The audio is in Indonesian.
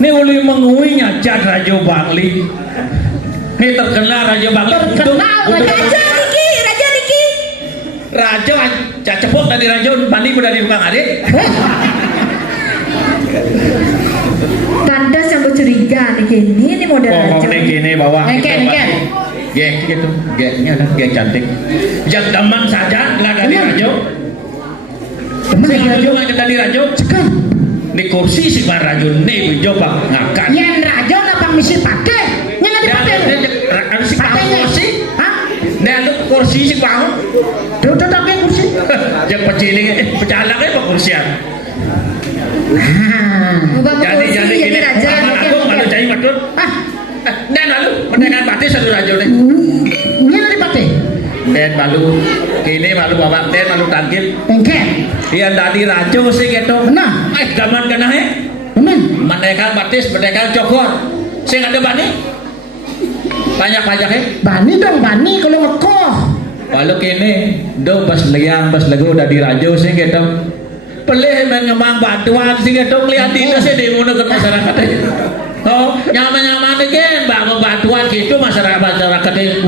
Ini uli menguinya Jad Raja Bangli. Ini terkenal Raja Bangli. Terkenal Raja Niki, Raja Niki. Raja cepok tadi Raja mandi udah di Bang Adik. Tanda sampai curiga nih ini model Raja. Pokoknya gini bawa. Ken. Gek gitu, geknya ada, gek cantik. Jak teman saja nggak dari Raja. Teman Raja Raja. nggak dari Raja. Sekarang. Di kursi si Pak Raja nih coba ngakak. Yang Raja lapang misi pakai. Yang ada pakai. Ada si Pak kursi. Hah? Nih ada kursi si Pak. Tuh pakai kursi. Jak peciling, pecalak Pak kursian. Jadi Jadi gini, Raja. aman aku malu cai matur. Ah, Dan lalu mendengar batis satu Raja nih. ini dari pakai. Dan malu, kini malu bawa dan malu tangkil. Tengket. Dia tadi Raja sih gitu. Nah. Zaman kena Teman. menekan batis, menekan cokor. Saya ada bani. Banyak pajaknya. Bani dong, bani kalau ngekoh. Lalu kini, do bas liang, bas lagu udah di Raja sih gitu. Pelih mengemang bantuan sih gitu. Lihat itu sih di mana ke masyarakat. Oh, nyaman-nyaman deh kan, bangun bantuan gitu masyarakat ini.